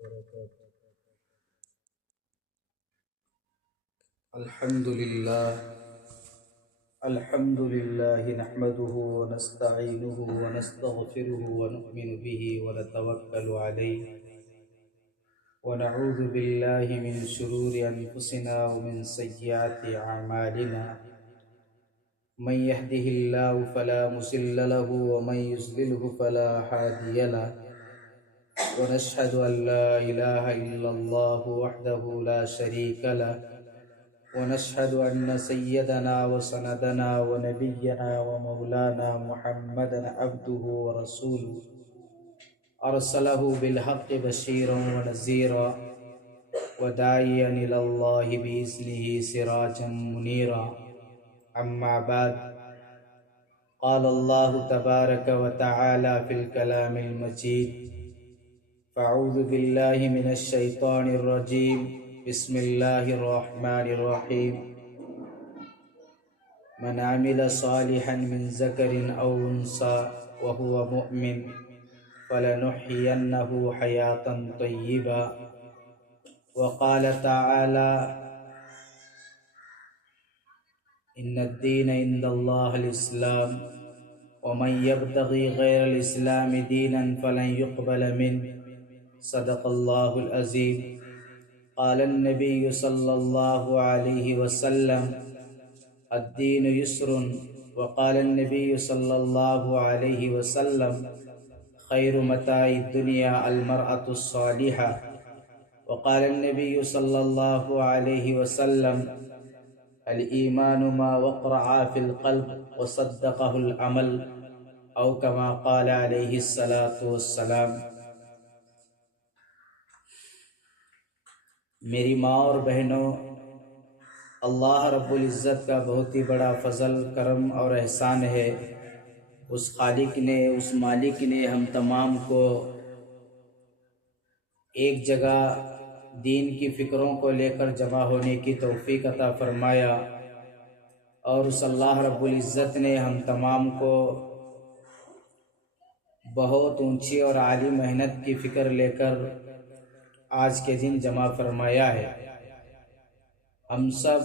وبركاته. الحمد لله نحمده ونستعينه ونستغفره ونؤمن به ونتوكل عليه ونعوذ بالله من شرور أنفسنا ومن سيئات أعمالنا. من يهده الله فلا مضل له ومن يضلل فلا هادي له. ونشهد أن لا إله إلا الله وحده لا شريك له. ونشهد أن سيدنا وسندنا ونبينا ومولانا محمدا عبده ورسوله أرسله بالحق بشيرا ونذيرا وداعيا إلى الله بإذنه سراجا منيرا. أما بعد، قال الله تبارك وتعالى في الكلام المجيد: فأعوذ بالله من الشيطان الرجيم. بسم الله الرحمن الرحيم. من عمل صالحا من ذكر أو أنثى وهو مؤمن فلنحيينه حياة طيبة. وقال تعالى: إن الدين عند الله الإسلام ومن يبتغي غير الإسلام دينا فلن يقبل منه. صدق الله العظيم. قال النبي صلى الله عليه وسلم: الدين يسر. وقال النبي صلى الله عليه وسلم: خير متاع الدنيا المرأة الصالحة. وقال النبي صلى الله عليه وسلم: الإيمان ما وقر في القلب وصدقه العمل، أو كما قال عليه الصلاة والسلام. میری ماں اور بہنوں، اللہ رب العزت کا بہت ہی بڑا فضل، کرم اور احسان ہے. اس خالق نے، اس مالک نے ہم تمام کو ایک جگہ دین کی فکروں کو لے کر جمع ہونے کی توفیق عطا فرمایا، اور اس اللہ رب العزت نے ہم تمام کو بہت اونچی اور عالی محنت کی فکر لے کر آج کے دن جمع فرمایا ہے. ہم سب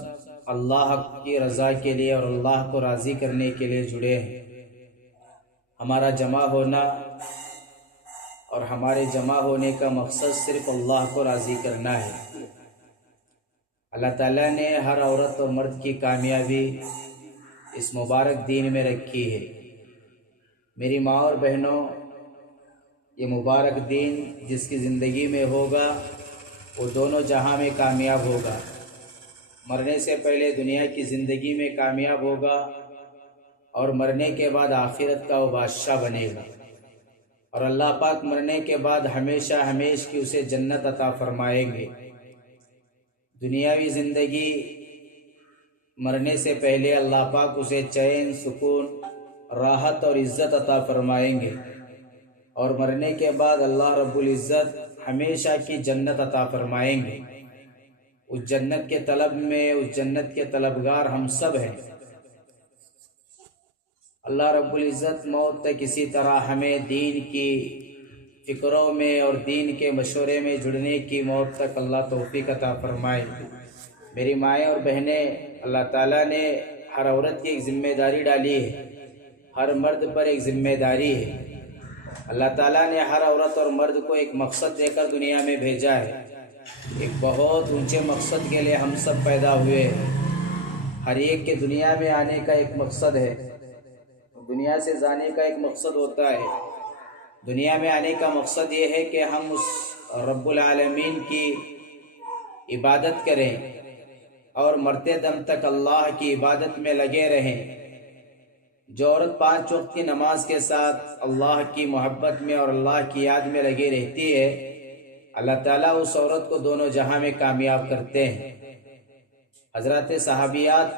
اللہ کی رضا کے لیے اور اللہ کو راضی کرنے کے لیے جڑے ہیں. ہمارا جمع ہونا اور ہمارے جمع ہونے کا مقصد صرف اللہ کو راضی کرنا ہے. اللہ تعالیٰ نے ہر عورت اور مرد کی کامیابی اس مبارک دین میں رکھی ہے. میری ماں اور بہنوں، یہ مبارک دین جس کی زندگی میں ہوگا وہ دونوں جہاں میں کامیاب ہوگا. مرنے سے پہلے دنیا کی زندگی میں کامیاب ہوگا، اور مرنے کے بعد آخرت کا وہ بادشاہ بنے گا. اور اللہ پاک مرنے کے بعد ہمیشہ ہمیشہ کی اسے جنت عطا فرمائیں گے. دنیاوی زندگی مرنے سے پہلے اللہ پاک اسے چین، سکون، راحت اور عزت عطا فرمائیں گے، اور مرنے کے بعد اللہ رب العزت ہمیشہ کی جنت عطا فرمائیں گے. اس جنت کے طلب میں، اس جنت کے طلبگار ہم سب ہیں. اللہ رب العزت موت تک اسی طرح ہمیں دین کی فکروں میں اور دین کے مشورے میں جڑنے کی موت تک اللہ توفیق عطا فرمائے. میری مائیں اور بہنیں، اللہ تعالیٰ نے ہر عورت کی ایک ذمہ داری ڈالی ہے، ہر مرد پر ایک ذمہ داری ہے. اللہ تعالیٰ نے ہر عورت اور مرد کو ایک مقصد دے کر دنیا میں بھیجا ہے. ایک بہت اونچے مقصد کے لیے ہم سب پیدا ہوئے ہیں. ہر ایک کے دنیا میں آنے کا ایک مقصد ہے. دنیا سے جانے کا ایک مقصد ہوتا ہے. دنیا میں آنے کا مقصد یہ ہے کہ ہم اس رب العالمین کی عبادت کریں اور مرتے دم تک اللہ کی عبادت میں لگے رہیں. جو عورت 5 وقت کی نماز کے ساتھ اللہ کی محبت میں اور اللہ کی یاد میں لگی رہتی ہے، اللہ تعالیٰ اس عورت کو دونوں جہاں میں کامیاب کرتے ہیں. حضرات صحابیات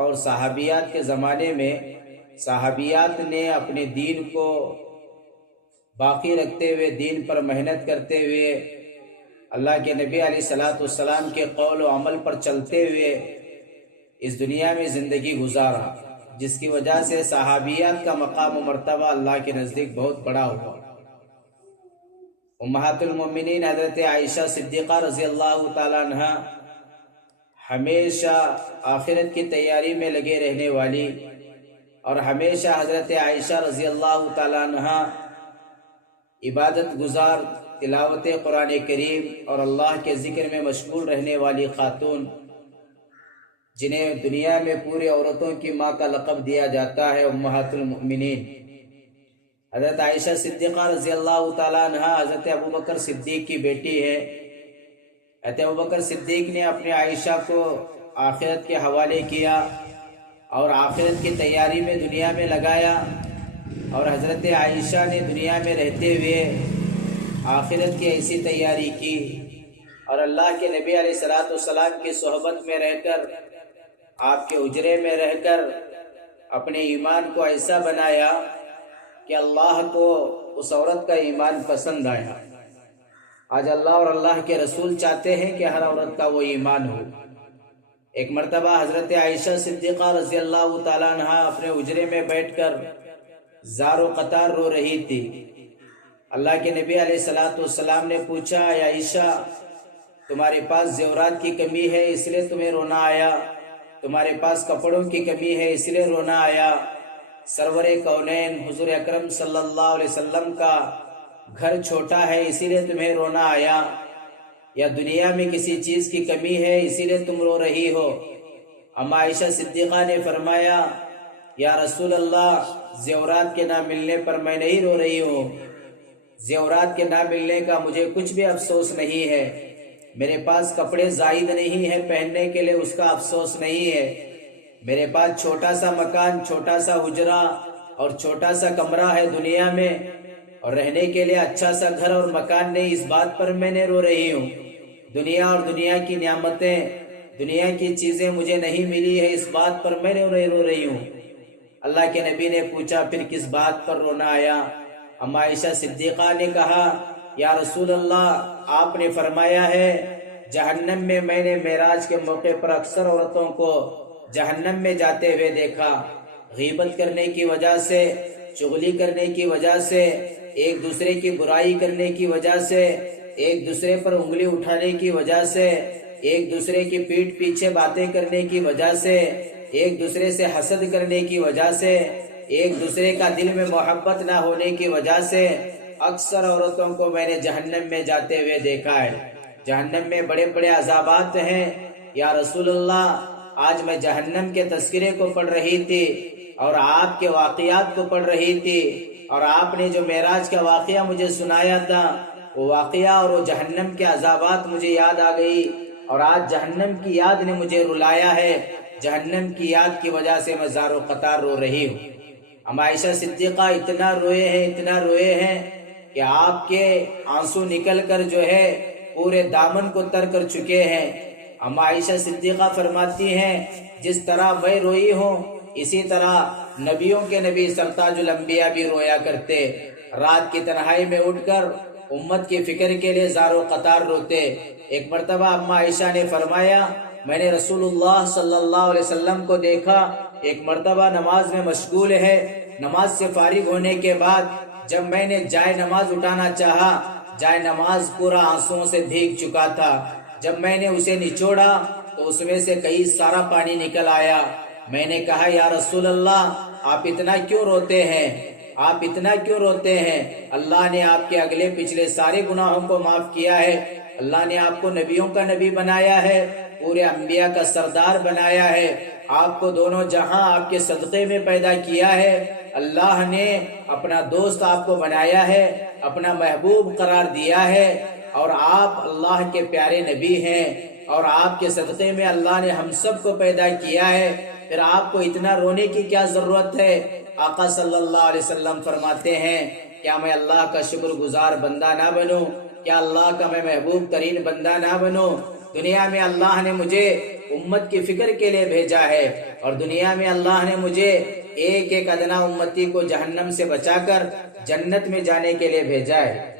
اور صحابیات کے زمانے میں صحابیات نے اپنے دین کو باقی رکھتے ہوئے، دین پر محنت کرتے ہوئے، اللہ کے نبی علیہ السلام کے قول و عمل پر چلتے ہوئے اس دنیا میں زندگی گزارا، جس کی وجہ سے صحابیات کا مقام و مرتبہ اللہ کے نزدیک بہت بڑا ہوا. امہات المومنین حضرت عائشہ صدیقہ رضی اللہ تعالیٰ عنہ ہمیشہ آخرت کی تیاری میں لگے رہنے والی اور ہمیشہ حضرت عائشہ رضی اللہ تعالیٰ عنہ عبادت گزار، تلاوت قرآن کریم اور اللہ کے ذکر میں مشغول رہنے والی خاتون، جنہیں دنیا میں پوری عورتوں کی ماں کا لقب دیا جاتا ہے، امہات المؤمنین حضرت عائشہ صدیقہ رضی اللہ تعالیٰ عنہ حضرت ابوبکر صدیق کی بیٹی ہے۔ حضرت ابوبکر صدیق نے اپنے عائشہ کو آخرت کے حوالے کیا اور آخرت کی تیاری میں دنیا میں لگایا، اور حضرت عائشہ نے دنیا میں رہتے ہوئے آخرت کی ایسی تیاری کی اور اللہ کے نبی علیہ الصلوۃ والسلام کی صحبت میں رہ کر، آپ کے حجرے میں رہ کر اپنے ایمان کو ایسا بنایا کہ اللہ کو اس عورت کا ایمان پسند آیا۔ آج اللہ اور اللہ کے رسول چاہتے ہیں کہ ہر عورت کا وہ ایمان ہو۔ ایک مرتبہ حضرت عائشہ صدیقہ رضی اللہ تعالیٰ عنہ اپنے حجرے میں بیٹھ کر زار و قطار رو رہی تھی۔ اللہ کے نبی علیہ الصلوۃ والسلام نے پوچھا، اے عائشہ، تمہارے پاس زیورات کی کمی ہے اس لیے تمہیں رونا آیا؟ تمہارے پاس کپڑوں کی کمی ہے اس لیے رونا آیا؟ سرور کونین حضور اکرم صلی اللہ علیہ وسلم کا گھر چھوٹا ہے اسی لیے تمہیں رونا آیا؟ یا دنیا میں کسی چیز کی کمی ہے اسی لیے تم رو رہی ہو؟ اما عائشہ صدیقہ نے فرمایا، یا رسول اللہ، زیورات کے نہ ملنے پر میں نہیں رو رہی ہوں، زیورات کے نہ ملنے کا مجھے کچھ بھی افسوس نہیں ہے، میرے پاس کپڑے زائد نہیں ہیں پہننے کے لیے اس کا افسوس نہیں ہے، میرے پاس چھوٹا سا مکان، چھوٹا سا حجرہ اور چھوٹا سا کمرہ ہے دنیا میں، اور رہنے کے لیے اچھا سا گھر اور مکان نہیں، اس بات پر میں نے رو رہی ہوں۔ دنیا اور دنیا کی نعمتیں، دنیا کی چیزیں مجھے نہیں ملی ہے، اس بات پر میں نے رو رہی ہوں۔ اللہ کے نبی نے پوچھا، پھر کس بات پر رونا آیا؟ اما عائشہ صدیقہ نے کہا، یا رسول اللہ، آپ نے فرمایا ہے جہنم میں میں نے معراج کے موقع پر اکثر عورتوں کو جہنم میں جاتے ہوئے دیکھا، غیبت کرنے کی وجہ سے، چغلی کرنے کی وجہ سے، ایک دوسرے کی برائی کرنے کی وجہ سے، ایک دوسرے پر انگلی اٹھانے کی وجہ سے، ایک دوسرے کی پیٹھ پیچھے باتیں کرنے کی وجہ سے، ایک دوسرے سے حسد کرنے کی وجہ سے، ایک دوسرے کا دل میں محبت نہ ہونے کی وجہ سے اکثر عورتوں کو میں نے جہنم میں جاتے ہوئے دیکھا ہے۔ جہنم میں بڑے بڑے عذابات ہیں۔ یا رسول اللہ، آج میں جہنم کے تذکرے کو پڑھ رہی تھی اور آپ کے واقعات کو پڑھ رہی تھی، اور آپ نے جو معراج کا واقعہ مجھے سنایا تھا، وہ واقعہ اور وہ جہنم کے عذابات مجھے یاد آ گئی، اور آج جہنم کی یاد نے مجھے رلایا ہے۔ جہنم کی یاد کی وجہ سے میں زار و قطار رو رہی ہوں۔ اما عائشہ صدیقہ اتنا روئے ہیں کہ آپ کے آنسو نکل کر جو ہے پورے دامن کو تر کر چکے ہیں۔ اما عائشہ صدیقہ فرماتی ہیں، جس طرح میں روئی ہوں اسی طرح نبیوں کے نبی سرتاج الانبیاء بھی رویا کرتے، رات کی تنہائی میں اٹھ کر امت کی فکر کے لیے زار و قطار روتے۔ ایک مرتبہ اما عائشہ نے فرمایا، میں نے رسول اللہ صلی اللہ علیہ وسلم کو دیکھا، ایک مرتبہ نماز میں مشغول ہے، نماز سے فارغ ہونے کے بعد جب میں نے جائے نماز اٹھانا چاہا، جائے نماز پورا آنسوؤں سے بھیگ چکا تھا، جب میں نے اسے نچوڑا تو اس میں سے کئی سارا پانی نکل آیا۔ میں نے کہا، یا رسول اللہ، آپ اتنا کیوں روتے ہیں؟ آپ اتنا کیوں روتے ہیں؟ اللہ نے آپ کے اگلے پچھلے سارے گناہوں کو معاف کیا ہے، اللہ نے آپ کو نبیوں کا نبی بنایا ہے، پورے انبیاء کا سردار بنایا ہے، آپ کو دونوں جہاں آپ کے صدقے میں پیدا کیا ہے، اللہ نے اپنا دوست آپ کو بنایا ہے، اپنا محبوب قرار دیا ہے، اور آپ اللہ کے پیارے نبی ہیں، اور آپ کے صدقے میں اللہ نے ہم سب کو پیدا کیا ہے، پھر آپ کو اتنا رونے کی کیا ضرورت ہے؟ آقا صلی اللہ علیہ وسلم فرماتے ہیں، کیا میں اللہ کا شکر گزار بندہ نہ بنوں؟ کیا اللہ کا میں محبوب ترین بندہ نہ بنوں؟ دنیا میں اللہ نے مجھے امت کی فکر کے لیے بھیجا ہے، اور دنیا میں اللہ نے مجھے ایک ایک ادنا امتی کو جہنم سے بچا کر جنت میں جانے کے لیے بھیجا ہے۔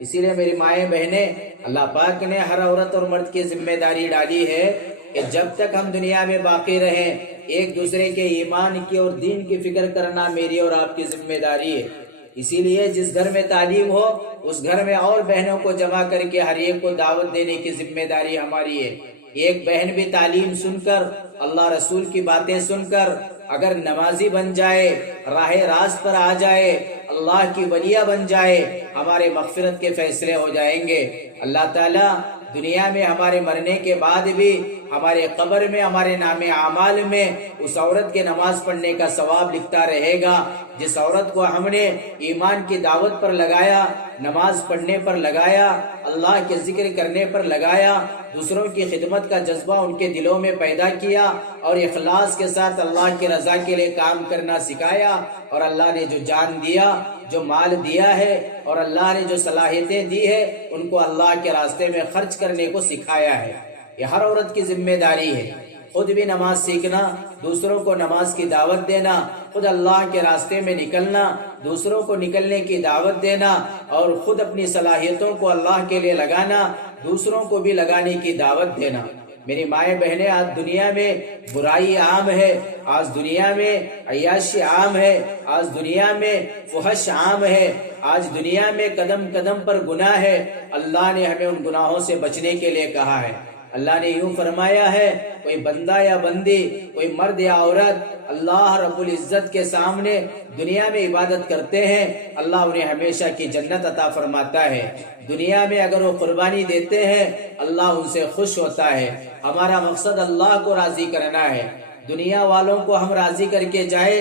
اسی لیے میری مائیں بہنیں، اللہ پاک نے ہر عورت اور مرد کی ذمہ داری ڈالی ہے کہ جب تک ہم دنیا میں باقی رہیں، ایک دوسرے کے ایمان کی اور دین کی فکر کرنا میری اور آپ کی ذمہ داری ہے۔ اسی لیے جس گھر میں تعلیم ہو اس گھر میں اور بہنوں کو جمع کر کے ہر ایک کو دعوت دینے کی ذمہ داری ہماری ہے۔ ایک بہن بھی تعلیم سن کر، اللہ رسول کی باتیں سن کر اگر نمازی بن جائے، راہ راست پر آ جائے، اللہ کی ولیہ بن جائے، ہمارے مغفرت کے فیصلے ہو جائیں گے۔ اللہ تعالیٰ دنیا میں ہمارے مرنے کے بعد بھی ہمارے قبر میں، ہمارے نام اعمال میں اس عورت کے نماز پڑھنے کا ثواب لکھتا رہے گا جس عورت کو ہم نے ایمان کی دعوت پر لگایا، نماز پڑھنے پر لگایا، اللہ کے ذکر کرنے پر لگایا، دوسروں کی خدمت کا جذبہ ان کے دلوں میں پیدا کیا اور اخلاص کے ساتھ اللہ کی رضا کے لیے کام کرنا سکھایا، اور اللہ نے جو جان دیا، جو مال دیا ہے اور اللہ نے جو صلاحیتیں دی ہے ان کو اللہ کے راستے میں خرچ کرنے کو سکھایا ہے۔ یہ ہر عورت کی ذمہ داری ہے، خود بھی نماز سیکھنا، دوسروں کو نماز کی دعوت دینا، خود اللہ کے راستے میں نکلنا، دوسروں کو نکلنے کی دعوت دینا، اور خود اپنی صلاحیتوں کو اللہ کے لیے لگانا، دوسروں کو بھی لگانے کی دعوت دینا۔ میری مائیں بہنیں، آج دنیا میں برائی عام ہے، آج دنیا میں عیاشی عام ہے، آج دنیا میں فحش عام ہے، آج دنیا میں قدم قدم پر گناہ ہے۔ اللہ نے ہمیں ان گناہوں سے بچنے کے لیے کہا ہے۔ اللہ نے یوں فرمایا ہے، کوئی بندہ یا بندی، کوئی مرد یا عورت اللہ رب العزت کے سامنے دنیا میں عبادت کرتے ہیں، اللہ انہیں ہمیشہ کی جنت عطا فرماتا ہے۔ دنیا میں اگر وہ قربانی دیتے ہیں اللہ ان سے خوش ہوتا ہے۔ ہمارا مقصد اللہ کو راضی کرنا ہے۔ دنیا والوں کو ہم راضی کر کے جائے،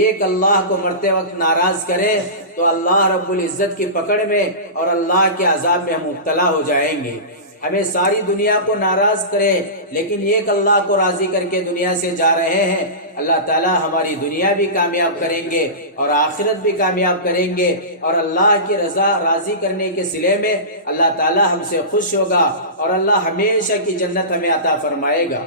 ایک اللہ کو مرتے وقت ناراض کرے تو اللہ رب العزت کی پکڑ میں اور اللہ کے عذاب میں ہم مبتلا ہو جائیں گے۔ ہمیں ساری دنیا کو ناراض کرے لیکن ایک اللہ کو راضی کر کے دنیا سے جا رہے ہیں، اللہ تعالیٰ ہماری دنیا بھی کامیاب کریں گے اور آخرت بھی کامیاب کریں گے، اور اللہ کی رضا راضی کرنے کے صلے میں اللہ تعالیٰ ہم سے خوش ہوگا اور اللہ ہمیشہ کی جنت ہمیں عطا فرمائے گا۔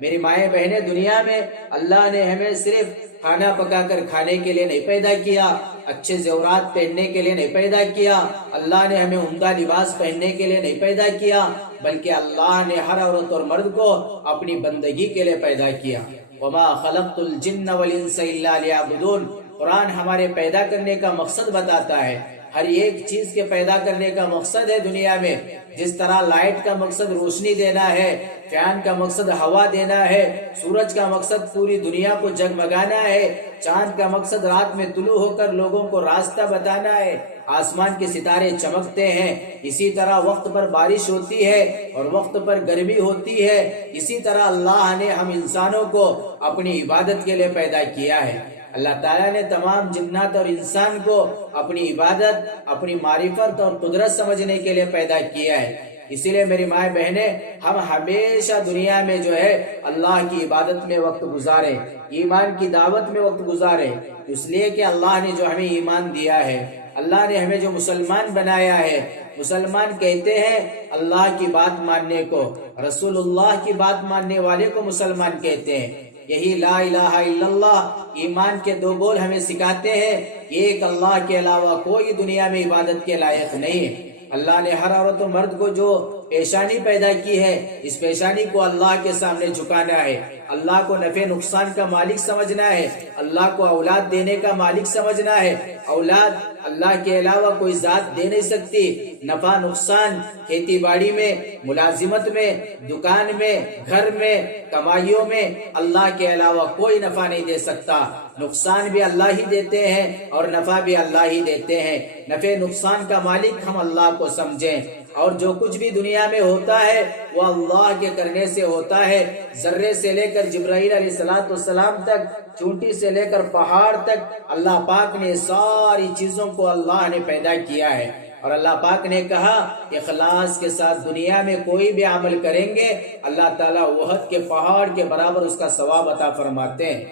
میری مائیں بہنیں، دنیا میں اللہ نے ہمیں صرف کھانا پکا کر کھانے کے لیے نہیں پیدا کیا، اچھے زیورات پہننے کے لیے نہیں پیدا کیا، اللہ نے ہمیں عمدہ لباس پہننے کے لیے نہیں پیدا کیا، بلکہ اللہ نے ہر عورت اور مرد کو اپنی بندگی کے لیے پیدا کیا۔ وما خلقت الجن والانس الا ليعبدون، قرآن ہمارے پیدا کرنے کا مقصد بتاتا ہے۔ ہر ایک چیز کے پیدا کرنے کا مقصد ہے دنیا میں۔ جس طرح لائٹ کا مقصد روشنی دینا ہے، فین کا مقصد ہوا دینا ہے، سورج کا مقصد پوری دنیا کو جگمگانا ہے، چاند کا مقصد رات میں طلوع ہو کر لوگوں کو راستہ بتانا ہے، آسمان کے ستارے چمکتے ہیں، اسی طرح وقت پر بارش ہوتی ہے اور وقت پر گرمی ہوتی ہے، اسی طرح اللہ نے ہم انسانوں کو اپنی عبادت کے لیے پیدا کیا ہے۔ اللہ تعالیٰ نے تمام جنات اور انسان کو اپنی عبادت، اپنی معرفت اور قدرت سمجھنے کے لیے پیدا کیا ہے۔ اسی لیے میری مائیں بہنیں، ہم ہمیشہ دنیا میں جو ہے اللہ کی عبادت میں وقت گزاریں، ایمان کی دعوت میں وقت گزاریں، اس لیے کہ اللہ نے جو ہمیں ایمان دیا ہے، اللہ نے ہمیں جو مسلمان بنایا ہے۔ مسلمان کہتے ہیں اللہ کی بات ماننے کو، رسول اللہ کی بات ماننے والے کو مسلمان کہتے ہیں۔ یہی لا الہ الا اللہ ایمان کے دو بول ہمیں سکھاتے ہیں، ایک اللہ کے علاوہ کوئی دنیا میں عبادت کے لائق نہیں ہے۔ اللہ نے ہر عورت و مرد کو جو پیشانی پیدا کی ہے، اس پیشانی کو اللہ کے سامنے جھکانا ہے، اللہ کو نفع نقصان کا مالک سمجھنا ہے، اللہ کو اولاد دینے کا مالک سمجھنا ہے۔ اولاد اللہ کے علاوہ کوئی ذات دے نہیں سکتی، نفع نقصان کھیتی باڑی میں، ملازمت میں، دکان میں، گھر میں، کمائیوں میں اللہ کے علاوہ کوئی نفع نہیں دے سکتا۔ نقصان بھی اللہ ہی دیتے ہیں اور نفع بھی اللہ ہی دیتے ہیں۔ نفع نقصان کا مالک ہم اللہ کو سمجھیں، اور جو کچھ بھی دنیا میں ہوتا ہے وہ اللہ کے کرنے سے ہوتا ہے۔ ذرے سے لے کر جبرائیل علیہ السلام تک، چونٹی سے لے کر پہاڑ تک، اللہ پاک نے ساری چیزوں کو اللہ نے پیدا کیا ہے، اور اللہ پاک نے کہا اخلاص کے ساتھ دنیا میں کوئی بھی عمل کریں گے اللہ تعالیٰ احد کے پہاڑ کے برابر اس کا ثواب عطا فرماتے ہیں۔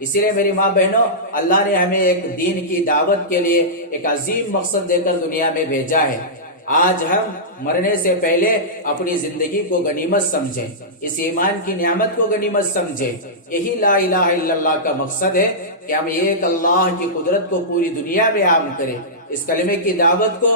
اسی لیے میری ماں بہنوں، اللہ نے ہمیں ایک دین کی دعوت کے لیے ایک عظیم مقصد دے کر دنیا میں بھیجا ہے۔ آج ہم مرنے سے پہلے اپنی زندگی کو غنیمت سمجھیں، اس ایمان کی نعمت کو غنیمت سمجھیں۔ یہی لا الہ الا اللہ کا مقصد ہے کہ ہم ایک اللہ کی قدرت کو پوری دنیا میں عام کریں، اس کلمے کی دعوت کو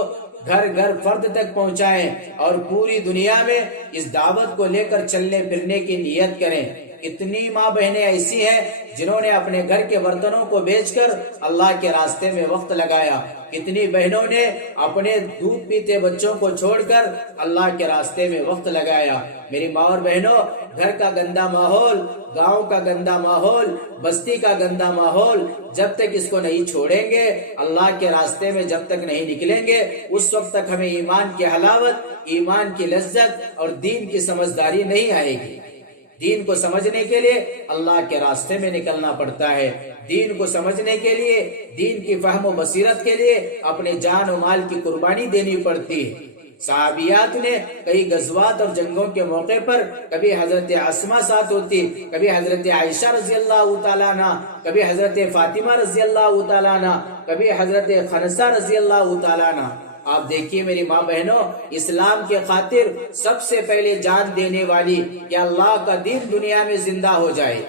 گھر گھر فرد تک پہنچائیں اور پوری دنیا میں اس دعوت کو لے کر چلنے پھرنے کی نیت کریں۔ کتنی ماں بہنیں ایسی ہیں جنہوں نے اپنے گھر کے برتنوں کو بیچ کر اللہ کے راستے میں وقت لگایا، کتنی بہنوں نے اپنے دودھ پیتے بچوں کو چھوڑ کر اللہ کے راستے میں وقت لگایا۔ میری ماں اور بہنوں، گھر کا گندا ماحول، گاؤں کا گندا ماحول، بستی کا گندا ماحول جب تک اس کو نہیں چھوڑیں گے، اللہ کے راستے میں جب تک نہیں نکلیں گے، اس وقت تک ہمیں ایمان کی حلاوت، ایمان کی لذت اور دین کی سمجھداری نہیں آئے گی۔ دین کو سمجھنے کے لیے اللہ کے راستے میں نکلنا پڑتا ہے، دین کو سمجھنے کے لیے، دین کی فہم و بصیرت کے لیے اپنے جان و مال کی قربانی دینی پڑتی ہے۔ صحابیات نے کئی غزوات اور جنگوں کے موقع پر کبھی حضرت اسماء ساتھ ہوتی، کبھی حضرت عائشہ رضی اللہ تعالیٰ عنہ، کبھی حضرت فاطمہ رضی اللہ تعالیٰ عنہ، کبھی حضرت خنسہ رضی اللہ تعالیٰ عنہ۔ آپ دیکھیے میری ماں بہنوں، اسلام کے خاطر سب سے پہلے جان دینے والی کہ اللہ کا دین دنیا میں زندہ ہو جائے،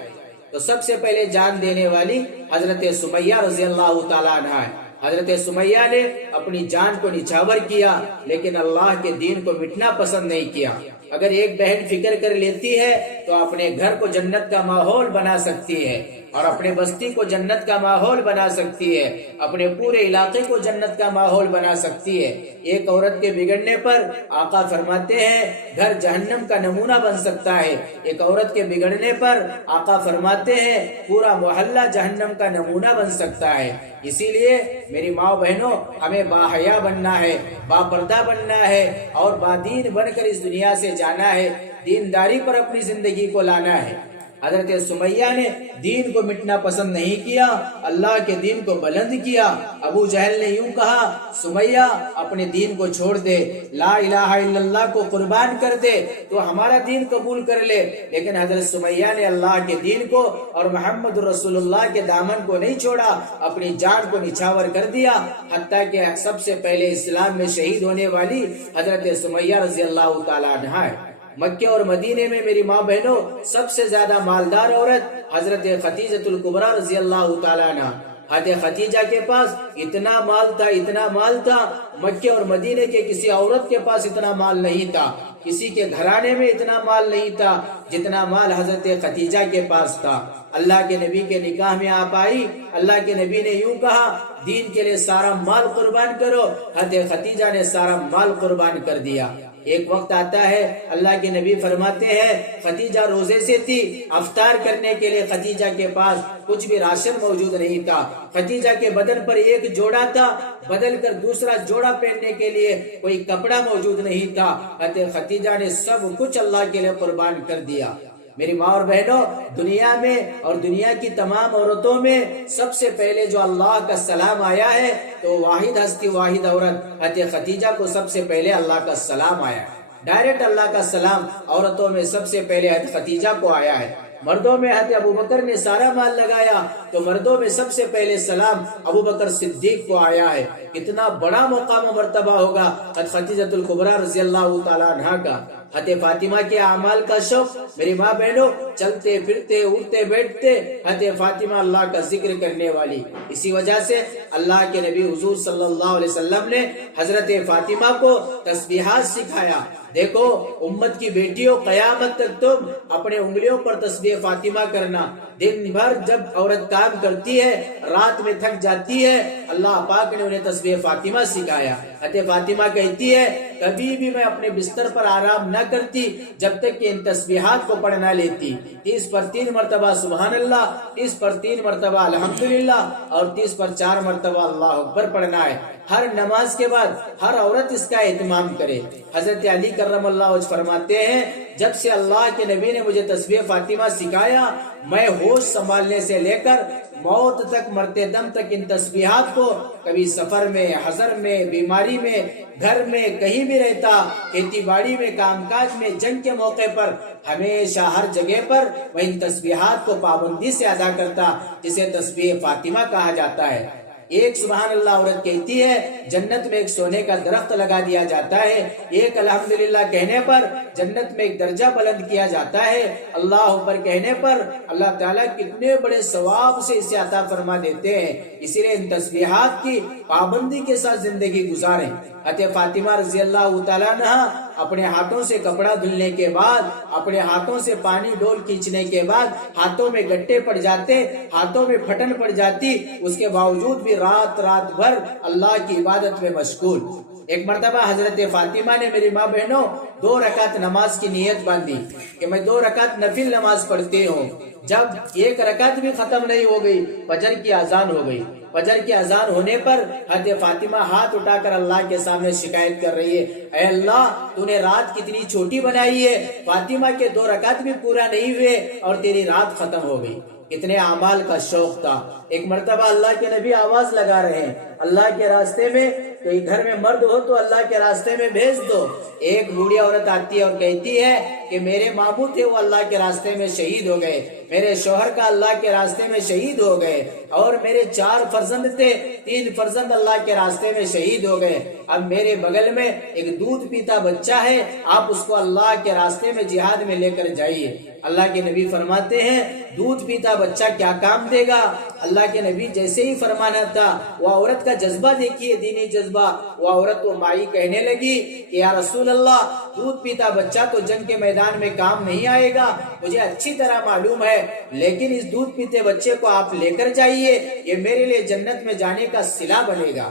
تو سب سے پہلے جان دینے والی حضرت سمیہ رضی اللہ تعالیٰ عنہ ہے۔ حضرت سمیہ نے اپنی جان کو نچھاور کیا، لیکن اللہ کے دین کو مٹنا پسند نہیں کیا۔ اگر ایک بہن فکر کر لیتی ہے تو اپنے گھر کو جنت کا ماحول بنا سکتی ہے، اور اپنے بستی کو جنت کا ماحول بنا سکتی ہے، اپنے پورے علاقے کو جنت کا ماحول بنا سکتی ہے۔ ایک عورت کے بگڑنے پر آقا فرماتے ہیں گھر جہنم کا نمونہ بن سکتا ہے، ایک عورت کے بگڑنے پر آقا فرماتے ہیں پورا محلہ جہنم کا نمونہ بن سکتا ہے۔ اسی لیے میری ماں بہنوں، ہمیں باحیا بننا ہے، با پردہ بننا ہے، اور بادین بن کر اس دنیا سے جانا ہے، دینداری پر اپنی زندگی کو لانا ہے۔ حضرت سمیہ نے دین کو مٹنا پسند نہیں کیا، اللہ کے دین کو بلند کیا۔ ابو جہل نے یوں کہا، سمیہ اپنے دین کو چھوڑ دے، لا الہ الا اللہ کو قربان کر دے تو ہمارا دین قبول کر لے، لیکن حضرت سمیہ نے اللہ کے دین کو اور محمد رسول اللہ کے دامن کو نہیں چھوڑا، اپنی جان کو نچھاور کر دیا، حتیٰ کہ سب سے پہلے اسلام میں شہید ہونے والی حضرت سمیہ رضی اللہ تعالیٰ عنہا ہے۔ مکہ اور مدینے میں میری ماں بہنوں سب سے زیادہ مالدار عورت حضرت خدیجہ الکبریٰ رضی اللہ تعالیٰ عنہ۔ حضرت خدیجہ کے پاس اتنا مال تھا، مکہ اور مدینے کے کسی عورت کے پاس اتنا مال نہیں تھا، کسی کے گھرانے میں اتنا مال نہیں تھا جتنا مال حضرت خدیجہ کے پاس تھا۔ اللہ کے نبی کے نکاح میں آپ آئی، اللہ کے نبی نے یوں کہا دین کے لیے سارا مال قربان کرو، حضرت خدیجہ نے سارا مال قربان کر دیا۔ ایک وقت آتا ہے اللہ کے نبی فرماتے ہیں خدیجہ روزے سے تھی، افطار کرنے کے لیے خدیجہ کے پاس کچھ بھی راشن موجود نہیں تھا، خدیجہ کے بدن پر ایک جوڑا تھا، بدل کر دوسرا جوڑا پہننے کے لیے کوئی کپڑا موجود نہیں تھا، حضرت خدیجہ نے سب کچھ اللہ کے لیے قربان کر دیا۔ میری ماں اور بہنوں، دنیا میں اور دنیا کی تمام عورتوں میں سب سے پہلے جو اللہ کا سلام آیا ہے تو واحد ہستی واحد عورت حضرت خدیجہ کو سب سے پہلے اللہ کا سلام آیا ہے۔ ڈائریکٹ اللہ کا سلام عورتوں میں سب سے پہلے حضرت خدیجہ کو آیا ہے۔ مردوں میں حضرت ابوبکر نے سارا مال لگایا تو مردوں میں سب سے پہلے سلام ابوبکر صدیق کو آیا ہے۔ کتنا بڑا مقام و مرتبہ ہوگا حضرت خدیجہ الکبریٰ رضی اللہ تعالیٰ عنہا کا۔ حضرت فاطمہ کے اعمال کا شوق، میری ماں بہنوں، چلتے پھرتے اٹھتے بیٹھتے حضرت فاطمہ اللہ کا ذکر کرنے والی، اسی وجہ سے اللہ کے نبی حضور صلی اللہ علیہ وسلم نے حضرت فاطمہ کو تسبیحات سکھایا۔ دیکھو امت کی بیٹیوں، قیامت تک تم اپنے انگلیوں پر تسبیح فاطمہ کرنا۔ دن بھر جب عورت کام کرتی ہے، رات میں تھک جاتی ہے، اللہ پاک نے انہیں تسبیح فاطمہ سکھایا۔ حضرت فاطمہ کہتی ہے کبھی بھی میں اپنے بستر پر آرام نہ کرتی جب تک کہ ان تسبیحات کو پڑھ نہ لیتی۔ 30 پر 3 مرتبہ سبحان اللہ، 30 پر 3 مرتبہ الحمدللہ، اور 30 پر 4 مرتبہ اللہ اکبر پڑھنا ہے۔ ہر نماز کے بعد ہر عورت اس کا اہتمام کرے۔ حضرت علی کرم اللہ وجہ فرماتے ہیں جب سے اللہ کے نبی نے مجھے تسبیح فاطمہ سکھایا، میں ہوش سنبھالنے سے لے کر موت تک، مرتے دم تک ان تسبیحات کو کبھی سفر میں، حضر میں، بیماری میں، گھر میں، کہیں بھی رہتا، کھیتی باڑی میں، کام کاج میں، جنگ کے موقع پر، ہمیشہ ہر جگہ پر میں ان تسبیحات کو پابندی سے ادا کرتا، جسے تسبیح فاطمہ کہا جاتا ہے۔ ایک سبحان اللہ عورت کہتی ہے جنت میں ایک سونے کا درخت لگا دیا جاتا ہے، ایک الحمدللہ کہنے پر جنت میں ایک درجہ بلند کیا جاتا ہے، اللہ اکبر کہنے پر اللہ تعالیٰ کتنے بڑے ثواب سے اسے عطا فرما دیتے ہیں۔ اسی لیے ان تسبیحات کی پابندی کے ساتھ زندگی گزاریں۔ حضرت فاطمہ رضی اللہ تعالیٰ عنہ اپنے ہاتھوں سے کپڑا دھلنے کے بعد، اپنے ہاتھوں سے پانی ڈول کھینچنے کے بعد ہاتھوں میں گٹے پڑ جاتے، ہاتھوں میں پھٹن پڑ جاتی، اس کے باوجود بھی رات بھر اللہ کی عبادت میں مشغول۔ ایک مرتبہ حضرت فاطمہ نے میری ماں بہنوں 2 رکعت نماز کی نیت باندھی کہ میں 2 رکعت نفل نماز پڑھتی ہوں۔ جب 1 رکعت بھی ختم نہیں ہو گئی، فجر کی اذان ہو گئی۔ فجر کی اذان ہونے پر حضرت فاطمہ ہاتھ اٹھا کر اللہ کے سامنے شکایت کر رہی ہے، اے اللہ تو نے رات کتنی چھوٹی بنائی ہے، فاطمہ کے 2 رکعت بھی پورا نہیں ہوئے اور تیری رات ختم ہو گئی۔ کتنے اعمال کا شوق تھا۔ ایک مرتبہ اللہ کے نبی آواز لگا رہے ہیں، اللہ کے راستے میں کوئی گھر میں مرد ہو تو اللہ کے راستے میں بھیج دو۔ ایک بوڑھی عورت آتی ہے اور کہتی ہے کہ میرے ماموں تھے وہ اللہ کے راستے میں شہید ہو گئے، میرے شوہر کا اللہ کے راستے میں شہید ہو گئے، اور میرے 4 فرزند تھے، 3 فرزند اللہ کے راستے میں شہید ہو گئے۔ اب میرے بغل میں ایک دودھ پیتا بچہ ہے، آپ اس کو اللہ کے راستے میں جہاد میں لے کر جائیے۔ اللہ کے نبی فرماتے ہیں دودھ پیتا بچہ کیا کام دے گا؟ اللہ کے نبی جیسے ہی فرمانا تھا، وہ عورت کا جذبہ دیکھیے، دینی جذبہ، وہ عورت وہ مائی کہنے لگی کہ یا رسول اللہ دودھ پیتا بچہ تو جنگ کے میدان میں کام نہیں آئے گا، مجھے اچھی طرح معلوم ہے، لیکن اس دودھ پیتے بچے کو آپ لے کر جائیے، یہ میرے لیے جنت میں جانے کا صلہ بنے گا۔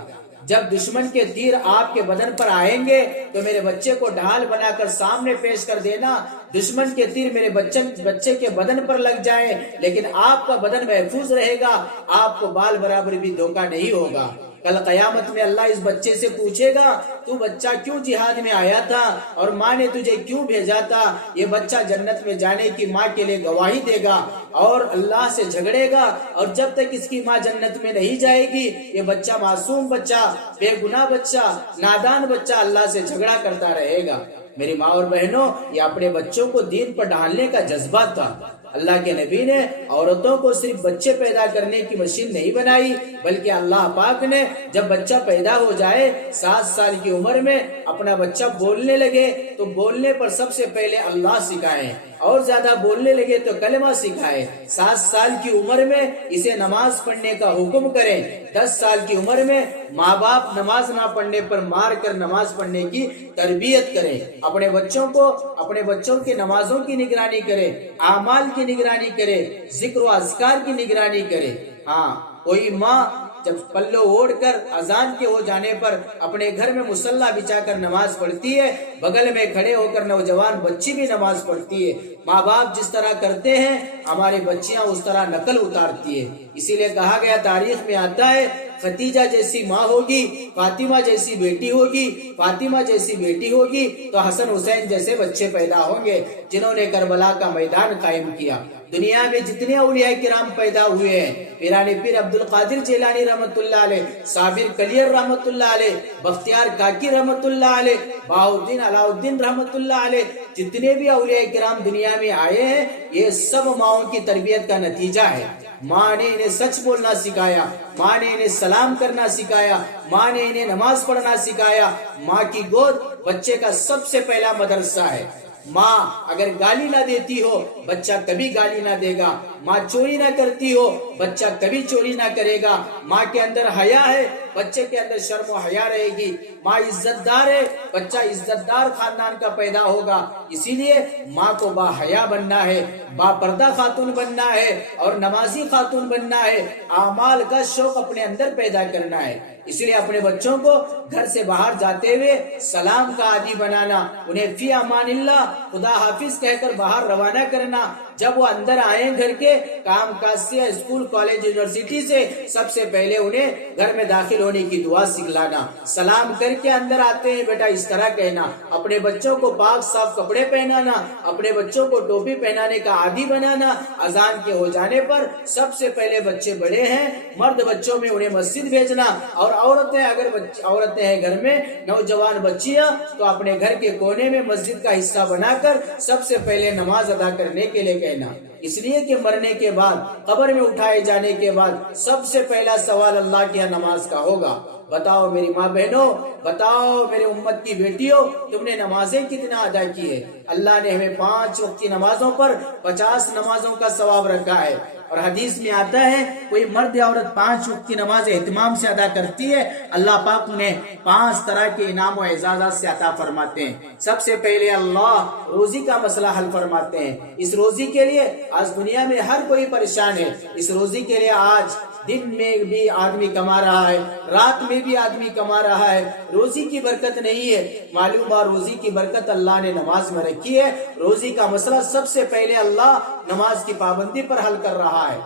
جب دشمن کے تیر آپ کے بدن پر آئیں گے تو میرے بچے کو ڈھال بنا کر سامنے پیش کر دینا، دشمن کے تیر میرے بچے کے بدن پر لگ جائیں لیکن آپ کا بدن محفوظ رہے گا، آپ کو بال برابر بھی دھوکہ نہیں ہوگا۔ کل قیامت میں اللہ اس بچے سے پوچھے گا تو بچہ کیوں جہاد میں آیا تھا اور ماں نے تجھے کیوں بھیجا تھا؟ یہ بچہ جنت میں جانے کی ماں کے لیے گواہی دے گا اور اللہ سے جھگڑے گا، اور جب تک اس کی ماں جنت میں نہیں جائے گی یہ بچہ معصوم بچہ، بے گناہ بچہ، نادان بچہ اللہ سے جھگڑا کرتا رہے گا۔ میری ماں اور بہنوں، یہ اپنے بچوں کو دین پر ڈالنے کا جذبہ تھا۔ اللہ کے نبی نے عورتوں کو صرف بچے پیدا کرنے کی مشین نہیں بنائی، بلکہ اللہ پاک نے جب بچہ پیدا ہو جائے 7 سال کی عمر میں اپنا بچہ بولنے لگے تو بولنے پر سب سے پہلے اللہ سکھائے، اور زیادہ بولنے لگے تو کلمہ سکھائے۔ 7 سال کی عمر میں اسے نماز پڑھنے کا حکم کریں، 10 سال کی عمر میں ماں باپ نماز نہ پڑھنے پر مار کر نماز پڑھنے کی تربیت کریں، اپنے بچوں کی نمازوں کی نگرانی کریں، اعمال کی نگرانی کرے، ذکر و اذکار کی نگرانی کرے۔ ہاں، کوئی ماں جب پلو اوڑھ کر اذان کے ہو جانے پر اپنے گھر میں مصلی بچھا کر نماز پڑھتی ہے، بغل میں کھڑے ہو کر نوجوان بچی بھی نماز پڑھتی ہے۔ ماں باپ جس طرح کرتے ہیں ہماری بچیاں اس طرح نقل اتارتی ہے۔ اسی لیے کہا گیا، تاریخ میں آتا ہے ختیجہ جیسی ماں ہوگی، فاطمہ جیسی بیٹی ہوگی، فاطمہ جیسی بیٹی ہوگی تو حسن حسین جیسے بچے پیدا ہوں گے جنہوں نے کربلا کا میدان قائم کیا۔ دنیا میں جتنے اولیاء کرام پیدا ہوئے ہیں، پیران پیر عبد القادر جیلانی رحمت اللہ علیہ، صابر کلیر رحمت اللہ علیہ، بختیار کاکی رحمت اللہ علیہ، بہاؤالدین علاؤالدین رحمت اللہ علیہ، جتنے بھی اولیاء کرام دنیا میں آئے ہیں یہ سب ماؤں کی تربیت کا نتیجہ ہے۔ ماں نے انہیں سچ بولنا سکھایا، ماں نے انہیں سلام کرنا سکھایا، ماں نے انہیں نماز پڑھنا سکھایا۔ ماں کی گود بچے کا سب سے پہلا مدرسہ ہے۔ ماں اگر گالی نہ دیتی ہو بچہ کبھی گالی نہ دے گا، ماں چوری نہ کرتی ہو بچہ کبھی چوری نہ کرے گا، ماں کے اندر حیا ہے بچے کے اندر شرم و حیا رہے گی، ماں عزت دار ہے بچہ عزت دار خاندان کا پیدا ہوگا۔ اسی لیے ماں کو با حیا بننا ہے، با پردہ خاتون بننا ہے اور نمازی خاتون بننا ہے، اعمال کا شوق اپنے اندر پیدا کرنا ہے۔ اس لیے اپنے بچوں کو گھر سے باہر جاتے ہوئے سلام کا عادی بنانا، انہیں فی امان اللہ خدا حافظ کہہ کر باہر روانہ کرنا۔ جب وہ اندر آئیں گھر کے کام کاج سے، اسکول کالج یونیورسٹی سے، سب سے پہلے انہیں گھر میں داخل ہونے کی دعا سکھلانا۔ سلام کر کے اندر آتے ہیں بیٹا اس طرح کہنا، اپنے بچوں کو پاک صاف کپڑے پہنانا، اپنے بچوں کو ٹوپی پہنانے کا عادی بنانا۔ اذان کے ہو جانے پر سب سے پہلے بچے بڑے ہیں مرد بچوں میں انہیں مسجد بھیجنا، اور عورتیں اگر عورتیں ہیں گھر میں نوجوان بچیاں تو اپنے گھر کے کونے میں مسجد کا حصہ بنا کر سب سے پہلے نماز ادا کرنے کے لیے کہنا، اس لیے کہ مرنے کے بعد، قبر میں اٹھائے جانے کے بعد سب سے پہلا سوال اللہ کی نماز کا ہوگا۔ بتاؤ میری ماں بہنوں، بتاؤ میرے امت کی بیٹیوں، تم نے نمازیں کتنا ادا کی ہے؟ اللہ نے ہمیں 5 وقت کی نمازوں پر 50 نمازوں کا ثواب رکھا ہے، اور حدیث میں آتا ہے کوئی مرد یا عورت 5 وقت کی نماز اہتمام سے ادا کرتی ہے، اللہ پاک انہیں 5 طرح کے انعام و اعزازات سے عطا فرماتے ہیں۔ سب سے پہلے اللہ روزی کا مسئلہ حل فرماتے ہیں۔ اس روزی کے لیے آج دنیا میں ہر کوئی پریشان ہے، اس روزی کے لیے آج دن میں بھی آدمی کما رہا ہے، رات میں بھی آدمی کما رہا ہے، روزی کی برکت نہیں ہے۔ معلوم ہے روزی کی برکت اللہ نے نماز میں رکھی ہے۔ روزی کا مسئلہ سب سے پہلے اللہ نماز کی پابندی پر حل کر رہا ہے،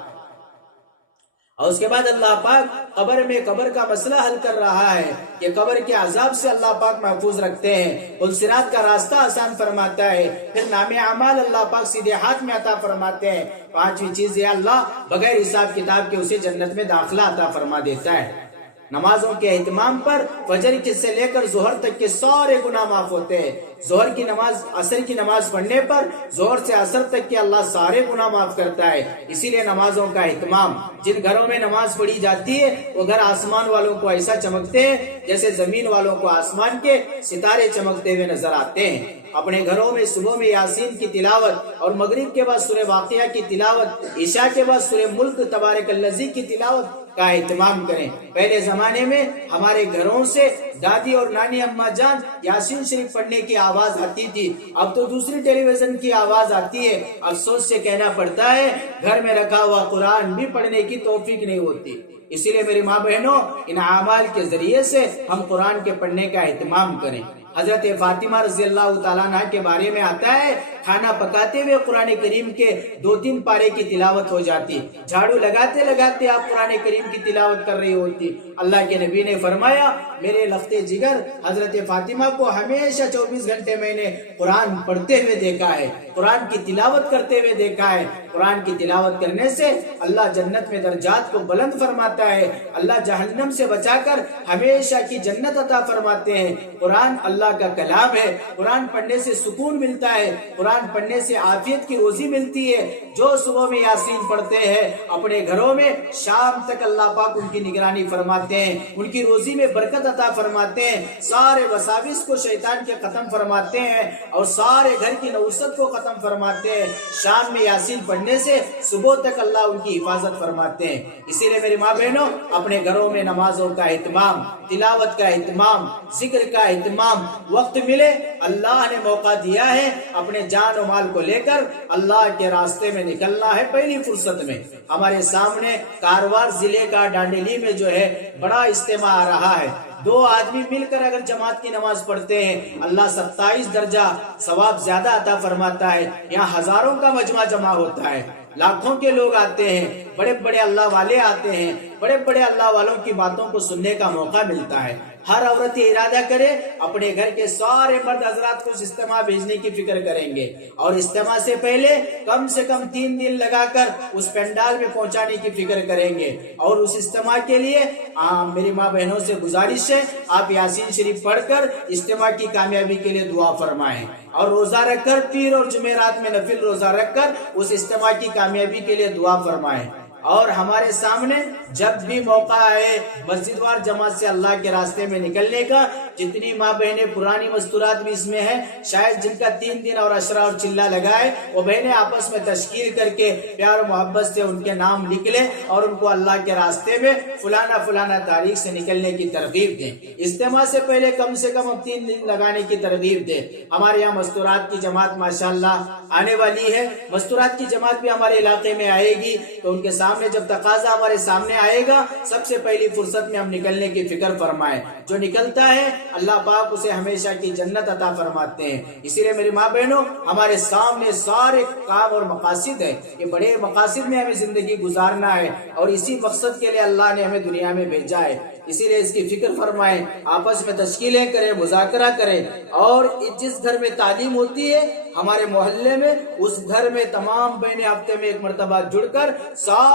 اور اس کے بعد اللہ پاک قبر میں قبر کا مسئلہ حل کر رہا ہے کہ قبر کے عذاب سے اللہ پاک محفوظ رکھتے ہیں، پل صراط کا راستہ آسان فرماتا ہے، پھر نام اعمال اللہ پاک سیدھے ہاتھ میں عطا فرماتے ہیں، 5ویں چیز یہ اللہ بغیر حساب کتاب کے اسے جنت میں داخلہ عطا فرما دیتا ہے۔ نمازوں کے اہتمام پر فجر سے لے کر ظہر تک کے سارے گناہ معاف ہوتے ہیں۔ ظہر کی نماز، عصر کی نماز پڑھنے پر ظہر سے عصر تک کے اللہ سارے گناہ معاف کرتا ہے۔ اسی لیے نمازوں کا اہتمام، جن گھروں میں نماز پڑھی جاتی ہے وہ گھر آسمان والوں کو ایسا چمکتے ہیں جیسے زمین والوں کو آسمان کے ستارے چمکتے ہوئے نظر آتے ہیں۔ اپنے گھروں میں صبح میں یاسین کی تلاوت، اور مغرب کے بعد سورہ واقعہ کی تلاوت، عشاء کے بعد سورہ ملک تبارک الذی کی تلاوت کا اہتمام کریں۔ پہلے زمانے میں ہمارے گھروں سے دادی اور نانی اماں جان یاسین شریف پڑھنے کی آواز آتی تھی، اب تو دوسری ٹیلی ویژن کی آواز آتی ہے۔ افسوس سے کہنا پڑتا ہے گھر میں رکھا ہوا قرآن بھی پڑھنے کی توفیق نہیں ہوتی۔ اسی لیے میری ماں بہنوں، ان اعمال کے ذریعے سے ہم قرآن کے پڑھنے کا اہتمام کریں۔ حضرت فاطمہ رضی اللہ تعالیٰ عنہ کے بارے میں آتا ہے کھانا پکاتے ہوئے قرآن کریم کے 2-3 پارے کی تلاوت ہو جاتی، جھاڑو لگاتے لگاتے آپ قرآن کریم کی تلاوت کر رہی ہوتی۔ اللہ کے نبی نے فرمایا میرے لختے جگر حضرت فاطمہ کو ہمیشہ 24 گھنٹے میں نے قرآن پڑھتے ہوئے دیکھا ہے، قرآن کی تلاوت کرتے ہوئے دیکھا ہے۔ قرآن کی تلاوت کرنے سے اللہ جنت میں درجات کو بلند فرماتا ہے، اللہ جہنم سے بچا کر ہمیشہ کی جنت عطا فرماتے ہیں۔ قرآن اللہ کا کلام ہے، قرآن پڑھنے سے سکون ملتا ہے، قرآن پڑھنے سے عافیت کی روزی ملتی ہے۔ جو صبح میں یاسین پڑھتے ہیں اپنے گھروں میں شام تک اللہ پاک ان کی نگرانی فرماتے ہیں، ان کی روزی میں برکت عطا فرماتے ہیں، سارے وساوس کو شیطان کے ختم فرماتے ہیں، اور سارے گھر کی نوست کو ختم فرماتے ہیں۔ شام میں یاسین پڑھنے سے صبح تک اللہ ان کی حفاظت فرماتے ہیں۔ اسی لیے میری ماں بہنوں، اپنے گھروں میں نمازوں کا اہتمام، تلاوت کا اہتمام، ذکر کا اہتمام، وقت ملے اللہ نے موقع دیا ہے اپنے جان و مال کو لے کر اللہ کے راستے میں نکلنا ہے۔ پہلی فرصت میں ہمارے سامنے کاروان ضلع کا ڈانڈیلی میں جو ہے بڑا اجتماع آ رہا ہے، 2 آدمی مل کر اگر جماعت کی نماز پڑھتے ہیں اللہ 27 درجہ ثواب زیادہ عطا فرماتا ہے۔ یہاں ہزاروں کا مجمع جمع ہوتا ہے، لاکھوں کے لوگ آتے ہیں، بڑے بڑے اللہ والے آتے ہیں، بڑے بڑے اللہ والوں کی باتوں کو سننے کا موقع ملتا ہے۔ ہر عورت یہ ارادہ کرے اپنے گھر کے سارے مرد حضرات کو اس اجتماع بھیجنے کی فکر کریں گے، اور اجتماع سے پہلے کم سے کم 3 دن لگا کر اس پنڈال میں پہنچانے کی فکر کریں گے۔ اور اس اجتماع کے لیے میری ماں بہنوں سے گزارش ہے آپ یاسین شریف پڑھ کر اجتماع کی کامیابی کے لیے دعا فرمائیں، اور روزہ رکھ کر پیر اور جمعرات میں نفل روزہ رکھ کر اس اجتماع کی کامیابی کے لیے دعا فرمائیں۔ اور ہمارے سامنے جب بھی موقع آئے مسجد وار جماعت سے اللہ کے راستے میں نکلنے کا، جتنی ماں بہنیں پرانی مستورات بھی اس میں ہیں، شاید جن کا 3 دن اور اشرا اور چلہ لگائے، وہ بہنیں آپس میں تشکیل کر کے پیار و محبت سے ان کے نام لکھ لیں اور ان کو اللہ کے راستے میں فلانا فلانا تاریخ سے نکلنے کی ترغیب دیں۔ اجتماع سے پہلے کم سے کم 3 دن لگانے کی ترغیب دیں۔ ہمارے یہاں مستورات کی جماعت ماشاءاللہ آنے والی ہے، مستورات کی جماعت بھی ہمارے علاقے میں آئے گی، تو ان کے سامنے جب تقاضا ہمارے سامنے آئے گا سب سے پہلی فرصت میں ہم نکلنے کی فکر فرمائیں۔ جو نکلتا ہے اللہ پاک اسے ہمیشہ کی جنت عطا فرماتے ہیں۔ اسی لیے میری ماں بہنوں، ہمارے سامنے سارے کام اور مقاصد ہیں، یہ بڑے مقاصد میں ہمیں زندگی گزارنا ہے، اور اسی مقصد کے لیے اللہ نے ہمیں دنیا میں بھیجا ہے۔ اسی لیے اس کی فکر فرمائیں، آپس میں تشکیلیں کریں، مذاکرہ کریں، اور جس گھر میں تعلیم ہوتی ہے ہمارے محلے میں اس گھر میں تمام بہنیں ہفتے میں 1 مرتبہ جڑ کر